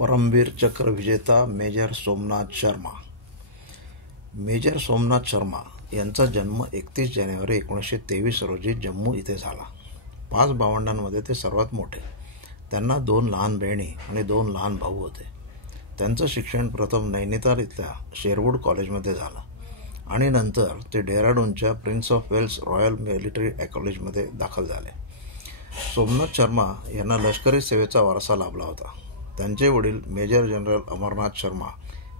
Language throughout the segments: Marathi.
परमवीर चक्र विजेता मेजर सोमनाथ शर्मा. मेजर सोमनाथ शर्मा यांचा जन्म 31 जानेवारी 1923 रोजी जम्मू इथे झाला. 5 भावंडांमध्ये ते सर्वात मोठे. त्यांना 2 लहान बहिणी आणि 2 लहान भाऊ होते. त्यांचं शिक्षण प्रथम नैनिताल इथल्या शेरवूड कॉलेजमध्ये झालं आणि नंतर ते डेहराडूनच्या Prince of Wales Royal Military कॉलेजमध्ये दाखल झाले. सोमनाथ शर्मा यांना लष्करी सेवेचा वारसा लाभला होता. त्यांचे वडील मेजर जनरल अमरनाथ शर्मा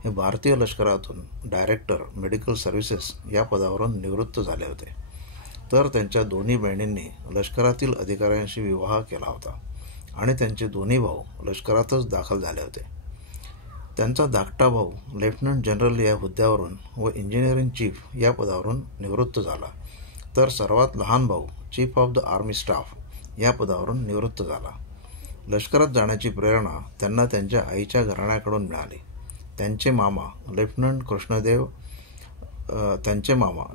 हे भारतीय लष्करातून डायरेक्टर मेडिकल सर्व्हिसेस या पदावरून निवृत्त झाले होते, तर त्यांच्या दोन्ही बहिणींनी लष्करातील अधिकाऱ्यांशी विवाह केला होता आणि त्यांचे दोन्ही भाऊ लष्करातच दाखल झाले होते. त्यांचा धाकटा भाऊ लेफ्टनंट जनरल या हुद्द्यावरून व इंजिनिअरिंग चीफ या पदावरून निवृत्त झाला, तर सर्वात लहान भाऊ chief of the army staff या पदावरून निवृत्त झाला. लष्करात जाण्याची प्रेरणा त्यांना त्यांच्या आईच्या घराण्याकडून मिळाली. त्यांचे मामा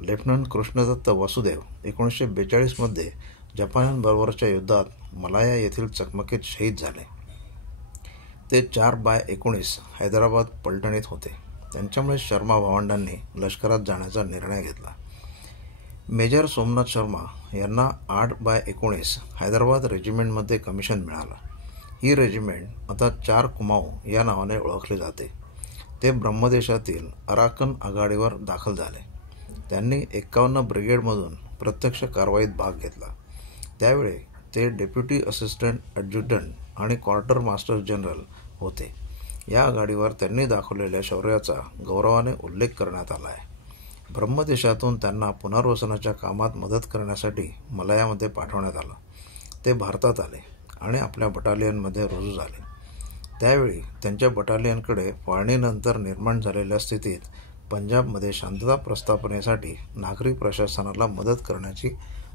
लेफ्टनंट कृष्णदत्त वसुदेव 1942 जपानबरोबरच्या युद्धात मलाया येथील चकमकीत शहीद झाले. ते 4/19 हैदराबाद पलटणीत होते. त्यांच्यामुळे शर्मा भावंडांनी लष्करात जाण्याचा निर्णय घेतला. मेजर सोमनाथ शर्मा यांना 8/19 हैदराबाद रेजिमेंटमध्ये कमिशन मिळालं. ही रेजिमेंट आता 4 कुमाऊ या नावाने ओळखले जाते. ते ब्रह्मदेशातील अराकन आघाडीवर दाखल झाले. त्यांनी 51 ब्रिगेडमधून प्रत्यक्ष कारवाईत भाग घेतला. त्यावेळी ते डेप्युटी असिस्टंट ॲडज्युटंट आणि क्वार्टर मास्टर जनरल होते. या आघाडीवर त्यांनी दाखवलेल्या शौर्याचा गौरवाने उल्लेख करण्यात आला आहे. ब्रह्मदेशातून त्यांना पुनर्वसनाच्या कामात मदत करण्यासाठी मलायामध्ये पाठवण्यात आलं. ते भारतात आले आणि आपल्या बटालियनमध्ये रुजू झाले. त्यावेळी त्यांच्या बटालियनकडे फाळणीनंतर निर्माण झालेल्या स्थितीत पंजाबमध्ये शांतता प्रस्थापनेसाठी नागरी प्रशासनाला मदत करण्याची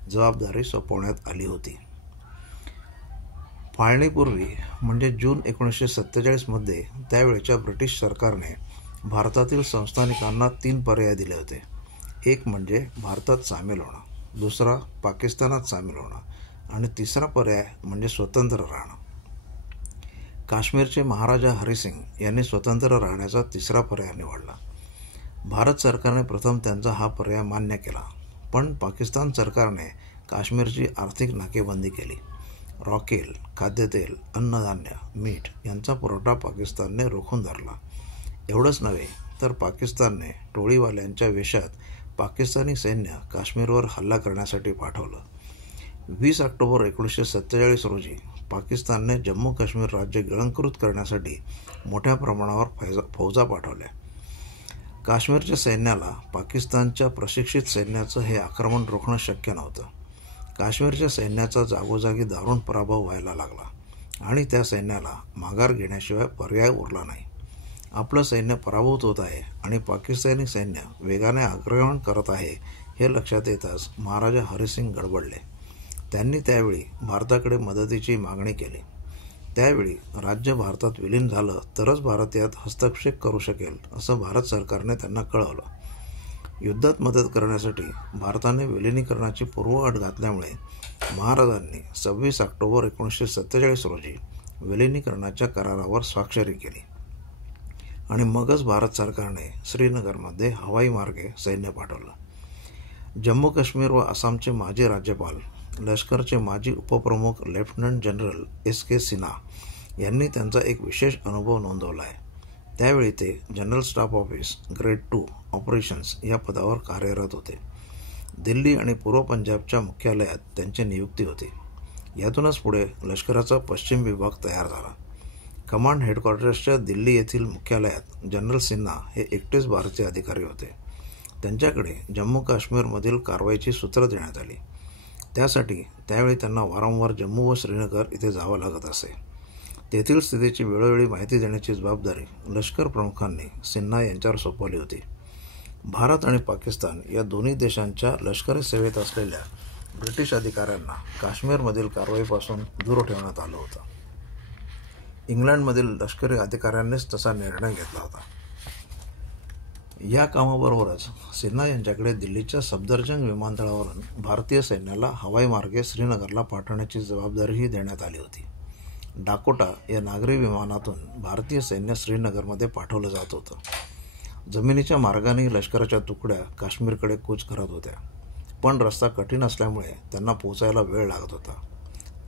जबाबदारी सोपवण्यात आली होती. फाळणीपूर्वी म्हणजे जून 1947 त्यावेळच्या ब्रिटिश सरकारने भारतातील संस्थानिकांना 3 पर्याय दिले होते. एक म्हणजे भारतात सामील होणं, दुसरा पाकिस्तानात सामील होणं आणि तिसरा पर्याय म्हणजे स्वतंत्र राहणं. काश्मीरचे महाराजा हरिसिंग यांनी स्वतंत्र राहण्याचा तिसरा पर्याय निवडला. भारत सरकारने प्रथम त्यांचा हा पर्याय मान्य केला, पण पाकिस्तान सरकारने काश्मीरची आर्थिक नाकेबंदी केली. रॉकेल, खाद्यतेल, अन्नधान्य, मीठ यांचा पुरवठा पाकिस्तानने रोखून धरला. एवढंच नव्हे तर पाकिस्तानने टोळीवाल्यांच्या वेशात पाकिस्तानी सैन्य काश्मीरवर हल्ला करण्यासाठी पाठवलं. 20 ऑक्टोबर 1947 रोजी पाकिस्तानने जम्मू काश्मीर राज्य गिळंकृत करण्यासाठी मोठ्या प्रमाणावर फौजा पाठवल्या. काश्मीरच्या सैन्याला पाकिस्तानच्या प्रशिक्षित सैन्याचं हे आक्रमण रोखणं शक्य नव्हतं. काश्मीरच्या सैन्याचा जागोजागी दारुण पराभव व्हायला लागला आणि त्या सैन्याला माघार घेण्याशिवाय पर्याय उरला नाही. आपलं सैन्य पराभूत होत आहे आणि पाकिस्तानी सैन्य वेगाने आक्रमण करत आहे हे लक्षात येताच महाराजा हरिसिंग गडबडले. त्यांनी त्यावेळी भारताकडे मदतीची मागणी केली. त्यावेळी राज्य भारतात विलीन झालं तरच भारत यात हस्तक्षेप करू शकेल असं भारत सरकारने त्यांना कळवलं. युद्धात मदत करण्यासाठी भारताने विलिनीकरणाची पूर्वअट घातल्यामुळे महाराजांनी 26 ऑक्टोबर 1947 रोजी विलिनीकरणाच्या करारावर स्वाक्षरी केली आणि मगच भारत सरकारने श्रीनगरमध्ये हवाई मार्गे सैन्य पाठवलं. जम्मू काश्मीर व आसामचे माजी राज्यपाल, लष्करचे माजी उपप्रमुख लेफ्टनंट जनरल S.K. सिन्हा यांनी त्यांचा एक विशेष अनुभव नोंदवला आहे. त्यावेळी ते general staff office grade 2 operations या पदावर कार्यरत होते. दिल्ली आणि पूर्व पंजाबच्या मुख्यालयात त्यांची नियुक्ती होती. यातूनच पुढे लष्कराचा पश्चिम विभाग तयार झाला. कमांड हेडक्वार्टर्सच्या दिल्ली येथील मुख्यालयात जनरल सिन्हा हे एकटेच भारतीय अधिकारी होते. त्यांच्याकडे जम्मू काश्मीरमधील कारवाईची सूत्र देण्यात आली. त्यासाठी त्यावेळी त्यांना वारंवार जम्मू व श्रीनगर इथे जावं लागत असे. तेथील स्थितीची वेळोवेळी माहिती देण्याची जबाबदारी लष्कर प्रमुखांनी सिन्हा यांच्यावर सोपवली होती. भारत आणि पाकिस्तान या दोन्ही देशांच्या लष्करी सेवेत असलेल्या ब्रिटिश अधिकाऱ्यांना काश्मीरमधील कारवाईपासून दूर ठेवण्यात आलं होतं. इंग्लंडमधील लष्करी अधिकाऱ्यांनीच तसा निर्णय घेतला होता. या कामाबरोबरच सिन्हा यांच्याकडे दिल्लीच्या सफदरजंग विमानतळावरून भारतीय सैन्याला हवाई मार्गे श्रीनगरला पाठवण्याची जबाबदारीही देण्यात आली होती. डाकोटा या नागरी विमानातून भारतीय सैन्य श्रीनगरमध्ये पाठवलं जात होतं. जमिनीच्या मार्गाने लष्कराच्या तुकड्या काश्मीरकडे कूच करत होत्या, पण रस्ता कठीण असल्यामुळे त्यांना पोचायला वेळ लागत होता.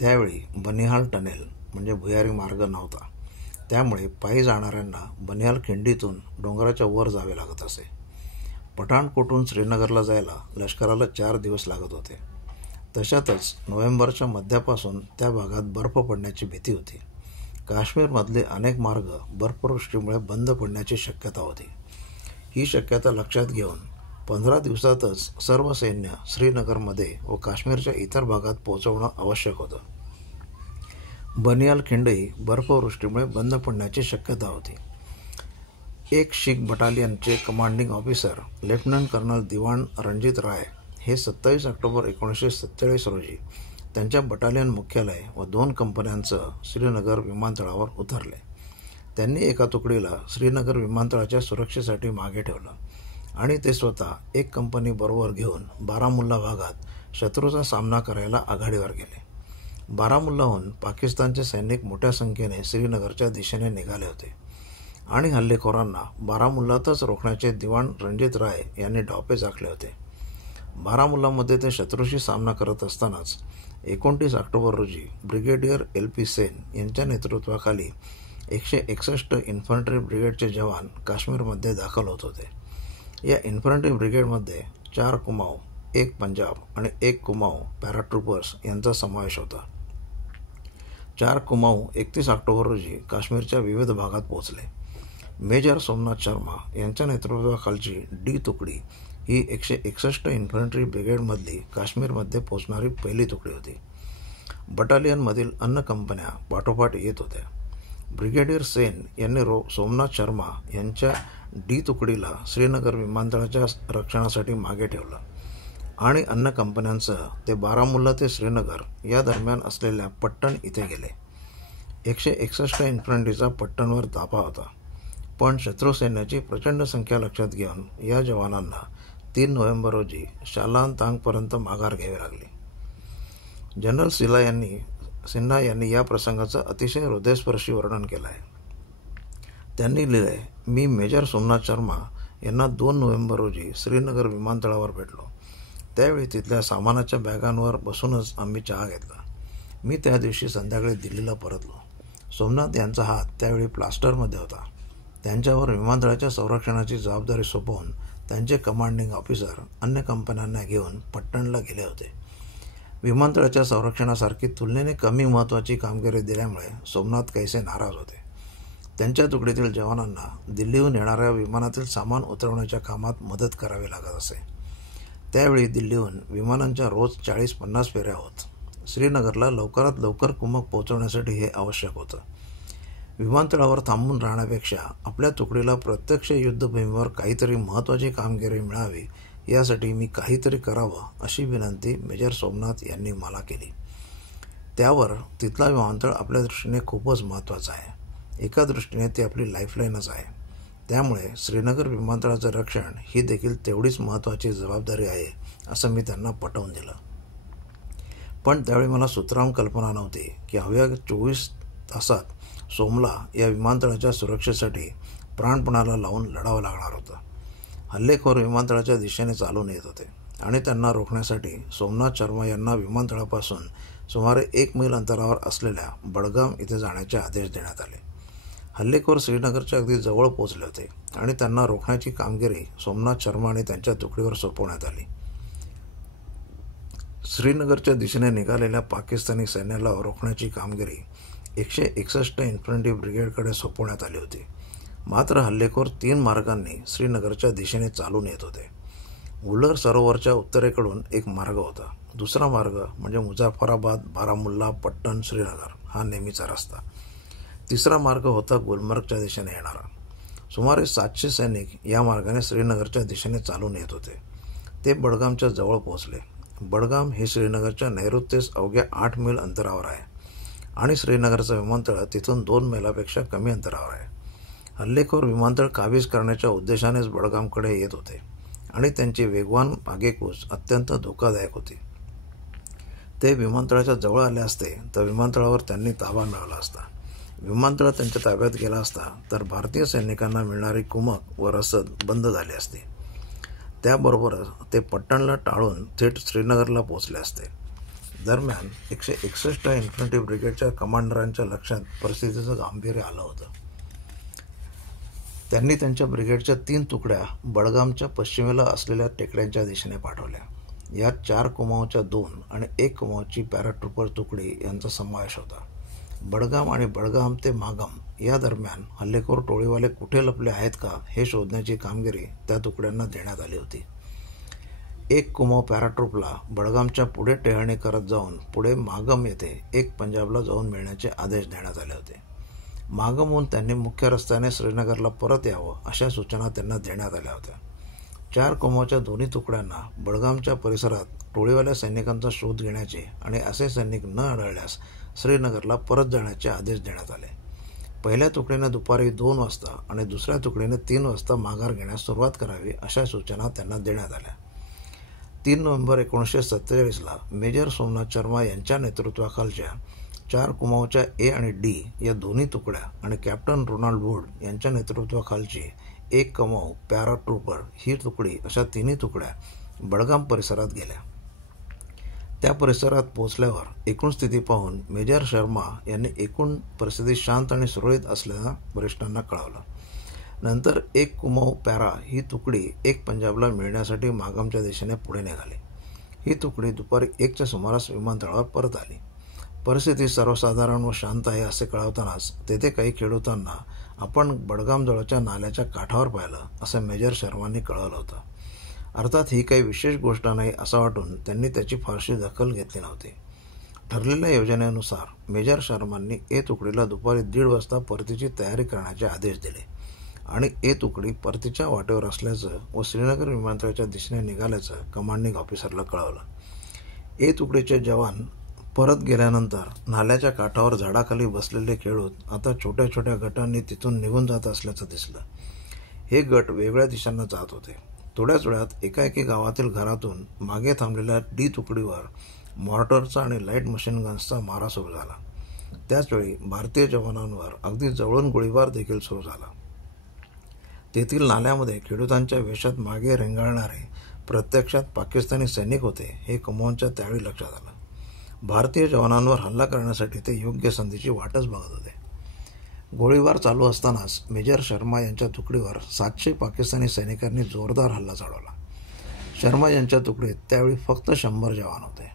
त्यावेळी बनिहाल टनेल म्हणजे भुयारी मार्ग नव्हता, त्यामुळे पायी जाणाऱ्यांना बनिहाल खिंडीतून डोंगराच्या वर जावे लागत असे. पठाणकोटहून श्रीनगरला जायला लष्कराला 4 दिवस लागत होते. तशातच नोव्हेंबरच्या मध्यापासून त्या भागात बर्फ पडण्याची भीती होती. काश्मीरमधले अनेक मार्ग बर्फवृष्टीमुळे बंद पडण्याची शक्यता होती. ही शक्यता लक्षात घेऊन 15 दिवसातच सर्व सैन्य श्रीनगरमध्ये व काश्मीरच्या इतर भागात पोहोचवणं आवश्यक होतं. बनियाल खिंडही बर्फवृष्टीमुळे बंद पडण्याची शक्यता होती. एक शीख बटालियनचे कमांडिंग ऑफिसर लेफ्टनंट कर्नल दिवाण रणजित राय हे 27 ऑक्टोबर 1947 रोजी त्यांच्या बटालियन मुख्यालय व 2 कंपन्यांचं श्रीनगर विमानतळावर उतरले. त्यांनी एका तुकडीला श्रीनगर विमानतळाच्या सुरक्षेसाठी मागे ठेवलं आणि ते स्वतः एक कंपनी बरोबर घेऊन बारामुल्ला भागात शत्रूचा सामना करायला आघाडीवर गेले. बारामुल्लाहून पाकिस्तानचे सैनिक मोठ्या संख्येने श्रीनगरच्या दिशेने निघाले होते आणि हल्लेखोरांना बारामुल्लातच रोखण्याचे दिवाण रणजित राय यांनी डावपेच आखले होते. बारामुल्लामध्ये ते शत्रूशी सामना करत असतानाच 29 ऑक्टोबर रोजी ब्रिगेडियर LP सेन यांच्या नेतृत्वाखाली 161 इन्फंट्री ब्रिगेडचे जवान काश्मीरमध्ये दाखल होत होते. या इन्फंट्री ब्रिगेडमध्ये 4 कुमाऊ, 1 पंजाब आणि 1 कुमाऊ पॅराट्रूपर्स यांचा समावेश होता. 4 कुमाऊ 31 ऑक्टोबर रोजी काश्मीरच्या विविध भागात पोहोचले. मेजर सोमनाथ शर्मा यांच्या नेतृत्वाखालची D तुकडी ही 161 इन्फंट्री ब्रिगेडमधली काश्मीरमध्ये पोहोचणारी पहिली तुकडी होती. बटालियनमधील अन्य कंपन्या पाठोपाठ येत होत्या. ब्रिगेडियर सेन यांनी सोमनाथ शर्मा यांच्या D तुकडीला श्रीनगर विमानतळाच्या रक्षणासाठी मागे ठेवलं आणि अन्य कंपन्यांसह ते बारामुल्ला ते श्रीनगर या दरम्यान असलेल्या पट्टण इथे गेले. 161 इन्फंट्रीचा पट्टणवर ताफा होता, पण शत्रू सैन्याची प्रचंड संख्या लक्षात घेऊन या जवानांना 3 नोव्हेंबर रोजी शालान तांगपर्यंत माघार घ्यावी लागली. जनरल सिन्हा यांनी या प्रसंगाचं अतिशय हृदयस्पर्शी वर्णन केलं आहे. त्यांनी लिहिलंय, मी मेजर सोमनाथ शर्मा यांना 2 नोव्हेंबर रोजी श्रीनगर विमानतळावर भेटलो. त्यावेळी तिथल्या सामानाच्या बॅगांवर बसूनच आम्ही चहा घेतला. मी त्या दिवशी संध्याकाळी दिल्लीला परतलो. सोमनाथ यांचा हात त्यावेळी प्लास्टरमध्ये होता. त्यांच्यावर विमानतळाच्या संरक्षणाची जबाबदारी सोपवून त्यांचे कमांडिंग ऑफिसर अन्य कंपन्यांना घेऊन पट्टणला गेले होते. विमानतळाच्या संरक्षणासारखी तुलनेने कमी महत्त्वाची कामगिरी दिल्यामुळे सोमनाथ कैसे नाराज होते. त्यांच्या तुकडीतील जवानांना दिल्लीहून येणाऱ्या विमानातील सामान उतरवण्याच्या कामात मदत करावी लागत असे. त्यावेळी दिल्लीहून विमानांच्या रोज 40-50 फेऱ्या होत. श्रीनगरला लवकरात लवकर कुमक पोहोचवण्यासाठी हे आवश्यक होतं. विमानतळावर थांबून राहण्यापेक्षा आपल्या तुकडीला प्रत्यक्ष युद्धभूमीवर काहीतरी महत्त्वाची कामगिरी मिळावी यासाठी मी काहीतरी करावं अशी विनंती मेजर सोमनाथ यांनी मला केली. त्यावर तिथला विमानतळ आपल्या दृष्टीने खूपच महत्त्वाचा आहे. एका दृष्टीने ती आपली लाईफलाईनच आहे. त्यामुळे श्रीनगर विमानतळाचं रक्षण ही देखील तेवढीच महत्त्वाची जबाबदारी आहे असं मी त्यांना पटवून दिलं. पण त्यावेळी मला सुतराम कल्पना नव्हती की अवघ्या 24 तासात सोमला या विमानतळाच्या सुरक्षेसाठी प्राणपणाला लावून लढावं लागणार होतं. हल्लेखोर विमानतळाच्या दिशेने चालून येत होते आणि त्यांना रोखण्यासाठी सोमनाथ शर्मा यांना विमानतळापासून सुमारे 1 मैल अंतरावर असलेल्या बडगाम इथे जाण्याचे आदेश देण्यात आले. हल्लेखोर श्रीनगरच्या अगदी जवळ पोहोचले होते आणि त्यांना रोखण्याची कामगिरी सोमनाथ शर्मा आणि त्यांच्या तुकडीवर सोपवण्यात आली. श्रीनगरच्या दिशेने निघालेल्या पाकिस्तानी सैन्याला रोखण्याची कामगिरी 161 इन्फंट्री ब्रिगेडकडे सोपवण्यात आली होती. मात्र हल्लेखोर 3 मार्गांनी श्रीनगरच्या दिशेने चालून येत होते. वुलर सरोवरच्या उत्तरेकडून एक मार्ग होता. दुसरा मार्ग म्हणजे मुझफ्फराबाद, बारामुल्ला, पट्टण, श्रीनगर हा नेहमीचा रस्ता. तिसरा मार्ग होता गुलमर्गच्या दिशेने येणारा. सुमारे 700 सैनिक या मार्गाने श्रीनगरच्या दिशेने चालून येत होते. ते बडगामच्या जवळ पोहोचले. बडगाम हे श्रीनगरच्या नैऋत्येस अवघ्या 8 मैल अंतरावर आहे आणि श्रीनगरचं विमानतळ तिथून 2 मैलापेक्षा कमी अंतरावर आहे. हल्लेखोर विमानतळ काबीज करण्याच्या उद्देशानेच बडगामकडे येत होते आणि त्यांची वेगवान आगेकूच अत्यंत धोकादायक होती. ते विमानतळाच्या जवळ आले असते तर विमानतळावर त्यांनी ताबा मिळवला असता. विमानतळ त्यांच्या ताब्यात गेला असता तर भारतीय सैनिकांना मिळणारी कुमक व रसद बंद झाली असती. त्याबरोबरच ते पट्टणला टाळून थेट श्रीनगरला पोहोचले असते. दरम्यान 161 इन्फंट्री ब्रिगेडच्या कमांडरांच्या लक्षात परिस्थितीचं गांभीर्य आलं होतं. त्यांनी त्यांच्या ब्रिगेडच्या 3 तुकड्या बडगामच्या पश्चिमेला असलेल्या टेकड्यांच्या दिशेने पाठवल्या. यात 4 कुमाऊच्या 2 आणि 1 कुमाऊची पॅराट्रूपर तुकडी यांचा समावेश होता. बडगाम आणि बडगाम ते मागम या दरम्यान हल्लेखोर टोळीवाले कुठे लपले आहेत का हे शोधण्याची कामगिरी त्या तुकड्यांना देण्यात आली होती. 1 कुमाऊ पॅराट्रूपला बडगामच्या पुढे टेहळणी करत जाऊन पुढे मागम येथे 1 पंजाबला जाऊन मिळण्याचे आदेश देण्यात आले होते. मागमहून त्यांनी मुख्य रस्त्याने श्रीनगरला परत यावं अशा सूचना त्यांना देण्यात आल्या होत्या. 4 कुमाऊच्या दोन्ही तुकड्यांना बडगामच्या परिसरात टोळीवाल्या सैनिकांचा शोध घेण्याचे आणि असे सैनिक न आढळल्यास श्रीनगरला परत जाण्याचे आदेश देण्यात आले. पहिल्या तुकडीने दुपारी 2 वाजता आणि दुसऱ्या तुकडीने 3 वाजता माघार घेण्यास सुरुवात करावी अशा सूचना त्यांना देण्यात आल्या. 3 नोव्हेंबर 1947ला मेजर सोमनाथ शर्मा यांच्या नेतृत्वाखालच्या 4 कुमाऊच्या ए आणि डी या दोन्ही तुकड्या आणि कॅप्टन रोनाल्ड वूड यांच्या नेतृत्वाखालची 1 कुमाऊ पॅराट्रूपर ही तुकडी अशा 3 तुकड्या बडगाम परिसरात गेल्या. त्या परिसरात पोहोचल्यावर एकूण स्थिती पाहून मेजर शर्मा यांनी एकूण परिस्थिती शांत आणि सुरळीत असल्यानं वरिष्ठांना कळवलं. नंतर 1 कुमाऊ पॅरा ही तुकडी 1 पंजाबला मिळण्यासाठी मागमच्या दिशेने पुढे निघाली. ही तुकडी दुपारी 1च्या सुमारास विमानतळावर परत आली. परिस्थिती सर्वसाधारण व शांत आहे असे कळवतानाच तेथे काही खेडूतांना आपण बडगामजवळच्या नाल्याच्या काठावर पाहिलं असं मेजर शर्मांनी कळवलं होतं. अर्थात ही काही विशेष गोष्ट नाही असं वाटून त्यांनी त्याची फारशी दखल घेतली नव्हती. ठरलेल्या योजनेनुसार मेजर शर्मांनी ए तुकडीला दुपारी 1:30 वाजता परतीची तयारी करण्याचे आदेश दिले आणि ए तुकडी परतीच्या वाटेवर असल्याचं व श्रीनगर विमानतळाच्या दिशेने निघाल्याचं कमांडिंग ऑफिसरला कळवलं. ए तुकडीचे जवान परत गेल्यानंतर नाल्याच्या काठावर झाडाखाली बसलेले खेडूत आता छोट्या छोट्या गटांनी तिथून निघून जात असल्याचं दिसलं. हे गट वेगळ्या दिशांना जात होते. थोड्याच वेळात एकाएकी गावातील घरातून मागे थांबलेल्या डी तुकडीवर मॉर्टरचा आणि लाईट मशीन गन्सचा मारा सुरू झाला. त्याचवेळी भारतीय जवानांवर अगदी जवळून गोळीबार देखील सुरू झाला. तेथील नाल्यामध्ये खेडूतांच्या वेशात मागे रेंगाळणारे प्रत्यक्षात पाकिस्तानी सैनिक होते हे कुमाऊंच्या त्यावेळी लक्षात आलं. भारतीय जवानांवर हल्ला करण्यासाठी ते योग्य संधीची वाटच बघत होते. गोळीबार चालू असतानाच मेजर शर्मा यांच्या तुकडीवर 700 पाकिस्तानी सैनिकांनी जोरदार हल्ला चढवला. शर्मा यांच्या तुकडीत त्यावेळी फक्त 100 जवान होते.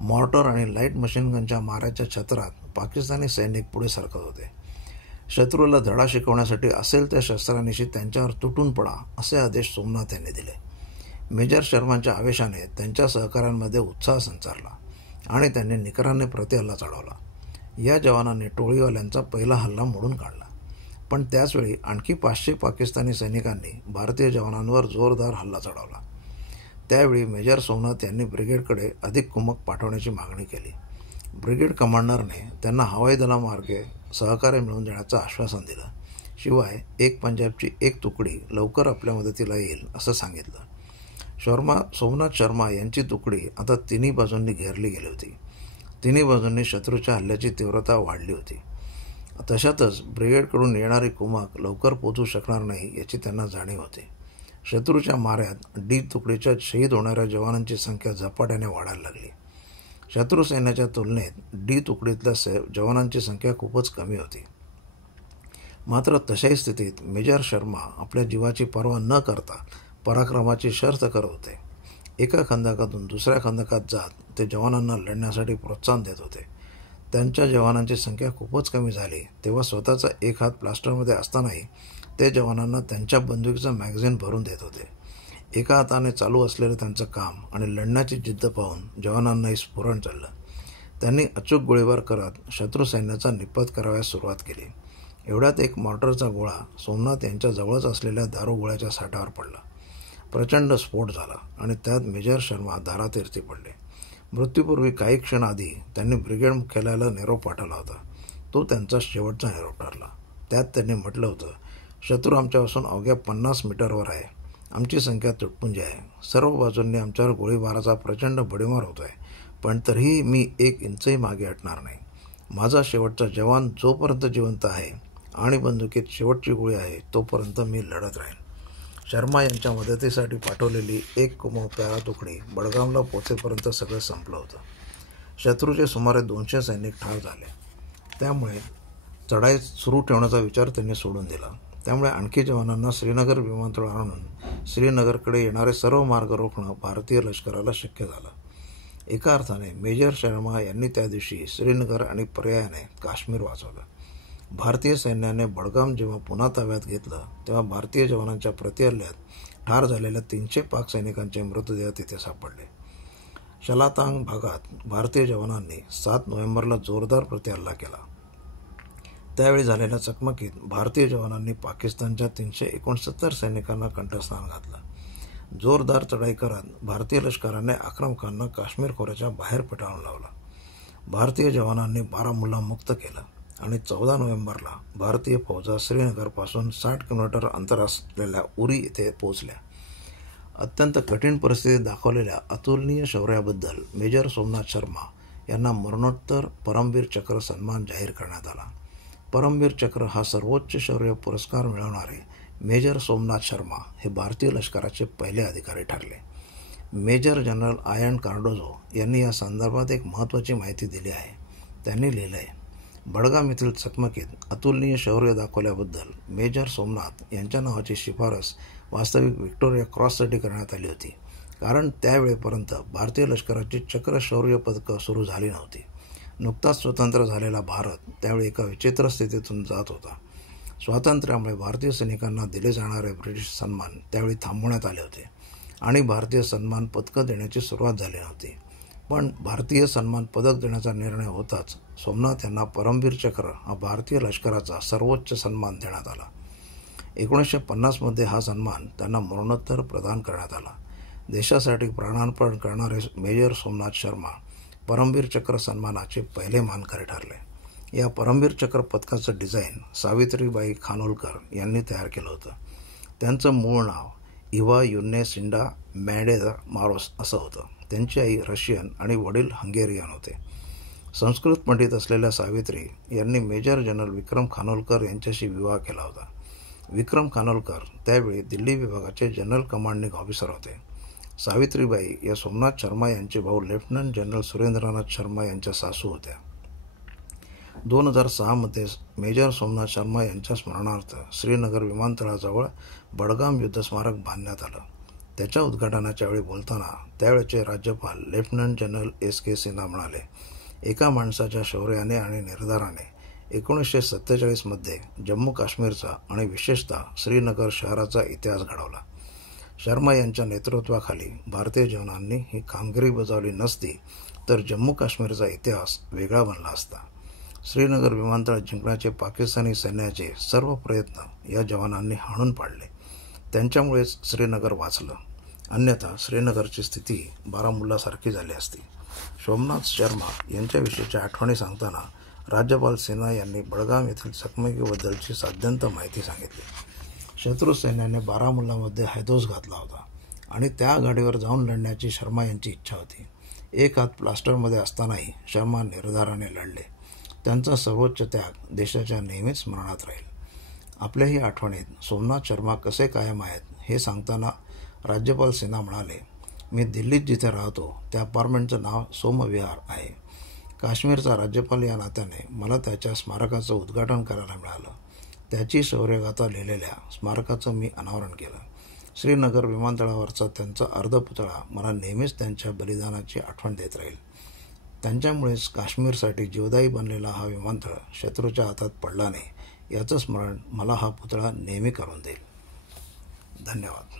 मॉर्टर आणि लाईट मशीन गनच्या माऱ्याच्या छत्रात पाकिस्तानी सैनिक पुढे सरकत होते. शत्रूला धडा शिकवण्यासाठी असेल त्या शस्त्रांनिशी त्यांच्यावर तुटून पडा असे आदेश सोमनाथ यांनी दिले. मेजर शर्मांच्या आवेशाने त्यांच्या सहकाऱ्यांमध्ये उत्साह संचारला आणि त्यांनी निकराने प्रतिहल्ला चढवला. या जवानांनी टोळीवाल्यांचा पहिला हल्ला मोडून काढला. पण त्याचवेळी आणखी 500 पाकिस्तानी सैनिकांनी भारतीय जवानांवर जोरदार हल्ला चढवला. त्यावेळी मेजर सोमनाथ यांनी ब्रिगेडकडे अधिक कुमक पाठवण्याची मागणी केली. ब्रिगेड कमांडरने त्यांना हवाई दलामार्गे सहकार्य मिळवून देण्याचं आश्वासन दिलं. शिवाय 1 पंजाबची 1 तुकडी लवकर आपल्या मदतीला येईल असं सांगितलं. सोमनाथ शर्मा यांची तुकडी आता 3 बाजूंनी घेरली गेली होती. 3 बाजूंनी शत्रूच्या हल्ल्याची तीव्रता वाढली होती. तशातच ब्रिगेडकडून येणारी कुमक लवकर पोहोचू शकणार नाही याची त्यांना जाणीव होती. शत्रूच्या माऱ्यात डी तुकडीच्या शहीद होणाऱ्या जवानांची संख्या झपाट्याने वाढायला लागली. शत्रू सैन्याच्या तुलनेत डी तुकडीतल्या जवानांची संख्या खूपच कमी होती. मात्र तशाही स्थितीत मेजर शर्मा आपल्या जीवाची पर्वा न करता पराक्रमाची शर्त करत होते. एका खंदकातून दुसऱ्या खंदकात जात ते जवानांना लढण्यासाठी प्रोत्साहन देत होते. त्यांच्या जवानांची संख्या खूपच कमी झाली तेव्हा स्वतःचा एक हात प्लास्टरमध्ये असतानाही ते जवानांना त्यांच्या बंदुकीचं मॅगझिन भरून देत होते. एका हाताने चालू असलेलं त्यांचं काम आणि लढण्याची जिद्द पाहून जवानांनाही स्फुरण चढलं. त्यांनी अचूक गोळीबार करत शत्रू सैन्याचा निपात करावयास सुरुवात केली. एवढ्यात एक मॉर्टरचा गोळा सोमनाथ यांच्या जवळच असलेल्या दारूगोळ्याच्या साठावर पडला. प्रचंड स्फोट झाला आणि त्यात मेजर शर्मा दारातीर्थी पडले. मृत्यूपूर्वी काही क्षण आधी त्यांनी ब्रिगेड मुख्यालयाला निरोप पाठवला होता. तो त्यांचा शेवटचा निरोप ठरला. त्यात त्यांनी म्हटलं होतं, शत्रू आमच्यापासून अवघ्या 50 मीटरवर आहे. आमची संख्या तुटपुंजी आहे. सर्व बाजूंनी आमच्यावर गोळीबाराचा प्रचंड भडीमार होत आहे. पण तरीही मी 1 इंचही मागे हटणार नाही. माझा शेवटचा जवान जोपर्यंत जिवंत आहे आणि बंदुकीत शेवटची गोळी आहे तोपर्यंत मी लढत राहीन. शर्मा यांच्या मदतीसाठी पाठवलेली 1 कुमाऊ पॅरा तुकडी बडगामला पोहोचेपर्यंत सगळं संपलं होतं. शत्रूचे सुमारे 200 सैनिक ठार झाले. त्यामुळे चढाई सुरू ठेवण्याचा विचार त्यांनी सोडून दिला. त्यामुळे आणखी जवानांना श्रीनगर विमानतळावर आणून श्रीनगरकडे येणारे सर्व मार्ग रोखणं भारतीय लष्कराला शक्य झालं. एका अर्थाने मेजर शर्मा यांनी त्या दिवशी श्रीनगर आणि पर्यायाने काश्मीर वाचवलं. भारतीय सैन्याने बडगाम जेव्हा पुन्हा ताब्यात घेतलं तेव्हा भारतीय जवानांच्या प्रतिहल्ल्यात ठार झालेल्या 300 पाक सैनिकांचे मृतदेह तिथे सापडले. शलातांग भागात भारतीय जवानांनी 7 नोव्हेंबरला जोरदार प्रतिहल्ला केला. त्यावेळी झालेल्या चकमकीत भारतीय जवानांनी पाकिस्तानच्या 369 सैनिकांना कंठस्नान घातलं. जोरदार चढाई करत भारतीय लष्कराने आक्रमकांना काश्मीर खोऱ्याच्या बाहेर पिटाळून लावलं. भारतीय जवानांनी बारामुल्ला मुक्त केलं आणि 14 नोव्हेंबरला भारतीय फौजा श्रीनगरपासून 60 किलोमीटर अंतर असलेल्या उरी येथे पोहोचल्या. अत्यंत कठीण परिस्थितीत दाखवलेल्या अतुलनीय शौर्याबद्दल मेजर सोमनाथ शर्मा यांना मरणोत्तर परमवीर चक्र सन्मान जाहीर करण्यात आला. परमवीर चक्र हा सर्वोच्च शौर्य पुरस्कार मिळवणारे मेजर सोमनाथ शर्मा हे भारतीय लष्कराचे पहिले अधिकारी ठरले. मेजर जनरल आयन कार्डोझो यांनी या संदर्भात एक महत्त्वाची माहिती दिली आहे. त्यांनी लिहिलं आहे, बडगाम येथील चकमकीत अतुलनीय शौर्य दाखवल्याबद्दल मेजर सोमनाथ यांच्या नावाची शिफारस वास्तविक व्हिक्टोरिया क्रॉससाठी करण्यात आली होती, कारण त्यावेळेपर्यंत भारतीय लष्कराची चक्र शौर्य पदकं सुरू झाली नव्हती. नुकताच स्वतंत्र झालेला भारत त्यावेळी एका विचित्र स्थितीतून जात होता. स्वातंत्र्यामुळे भारतीय सैनिकांना दिले जाणारे ब्रिटिश सन्मान त्यावेळी थांबवण्यात आले होते आणि भारतीय सन्मान पदकं देण्याची सुरुवात झाली नव्हती. पण भारतीय सन्मान पदक देण्याचा निर्णय होताच सोमनाथ यांना परमवीर चक्र हा भारतीय लष्कराचा सर्वोच्च सन्मान देण्यात आला. 1950 हा सन्मान त्यांना मरणोत्तर प्रदान करण्यात आला. देशासाठी प्राणार्पण करणारे मेजर सोमनाथ शर्मा परमवीर चक्र सन्मानाचे पहिले मानकरी ठरले. या परमवीर चक्र पदकाचं डिझाईन सावित्रीबाई खानोलकर यांनी तयार केलं होतं. त्यांचं मूळ नाव इव्हा युन्नेसिंडा मॅडेझा मारोस असं होतं. त्यांची आई रशियन आणि वडील हंगेरियन होते. संस्कृत पंडित असलेल्या सावित्री यांनी मेजर जनरल विक्रम खानोलकर यांच्याशी विवाह केला होता. विक्रम खानोलकर त्यावेळी दिल्ली विभागाचे जनरल कमांडिंग ऑफिसर होते. सावित्रीबाई या सोमनाथ शर्मा यांचे भाऊ लेफ्टनंट जनरल सुरेंद्रनाथ शर्मा यांच्या सासू होत्या. 2006 मेजर सोमनाथ शर्मा यांच्या स्मरणार्थ श्रीनगर विमानतळाजवळ बडगाम युद्ध स्मारक बांधण्यात आलं. त्याच्या उद्घाटनाच्या वेळी बोलताना त्यावेळचे राज्यपाल लेफ्टनंट जनरल S.K. सिन्हा म्हणाले, एका माणसाच्या शौर्याने आणि निर्धाराने 1947 जम्मू काश्मीरचा आणि विशेषतः श्रीनगर शहराचा इतिहास घडवला. शर्मा यांच्या नेतृत्वाखाली भारतीय जवानांनी ही कामगिरी बजावली नसती तर जम्मू काश्मीरचा इतिहास वेगळा बनला असता. श्रीनगर विमानतळ जिंकण्याचे पाकिस्तानी सैन्याचे सर्व प्रयत्न या जवानांनी हाणून पाडले. त्यांच्यामुळेच श्रीनगर वाचलं, अन्यथा श्रीनगरची स्थिती बारामुल्लासारखी झाली असती. सोमनाथ शर्मा यांच्याविषयीच्या आठवणी सांगताना राज्यपाल सिन्हा यांनी बडगाम येथील चकमकीबद्दलची साध्यंत माहिती सांगितली. शत्रू सैन्याने बारामुल्लामध्ये हैदोस घातला होता आणि त्या गाडीवर जाऊन लढण्याची शर्मा यांची इच्छा होती. एक हात प्लास्टरमध्ये असतानाही शर्मा निर्धाराने लढले. त्यांचा सर्वोच्च त्याग देशाच्या नेहमीच स्मरणात राहील. आपल्याही आठवणीत सोमनाथ शर्मा कसे कायम आहेत हे सांगताना राज्यपाल सिन्हा म्हणाले, मी दिल्लीत जिथे राहतो त्या अपार्टमेंटचं नाव सोमविहार आहे. काश्मीरचा राज्यपाल या नात्याने मला त्याच्या स्मारकाचं उद्घाटन करायला मिळालं. त्याची शौर्यगाथा लिहिलेल्या स्मारकाचं मी अनावरण केलं. श्रीनगर विमानतळावरचा त्यांचा अर्धपुतळा मला नेहमीच त्यांच्या बलिदानाची आठवण देत राहील. त्यांच्यामुळेच काश्मीरसाठी जीवदायी बनलेला हा विमानतळ शत्रूच्या हातात पडला नाही याचं स्मरण मला हा पुतळा नेहमी करून देईल. धन्यवाद.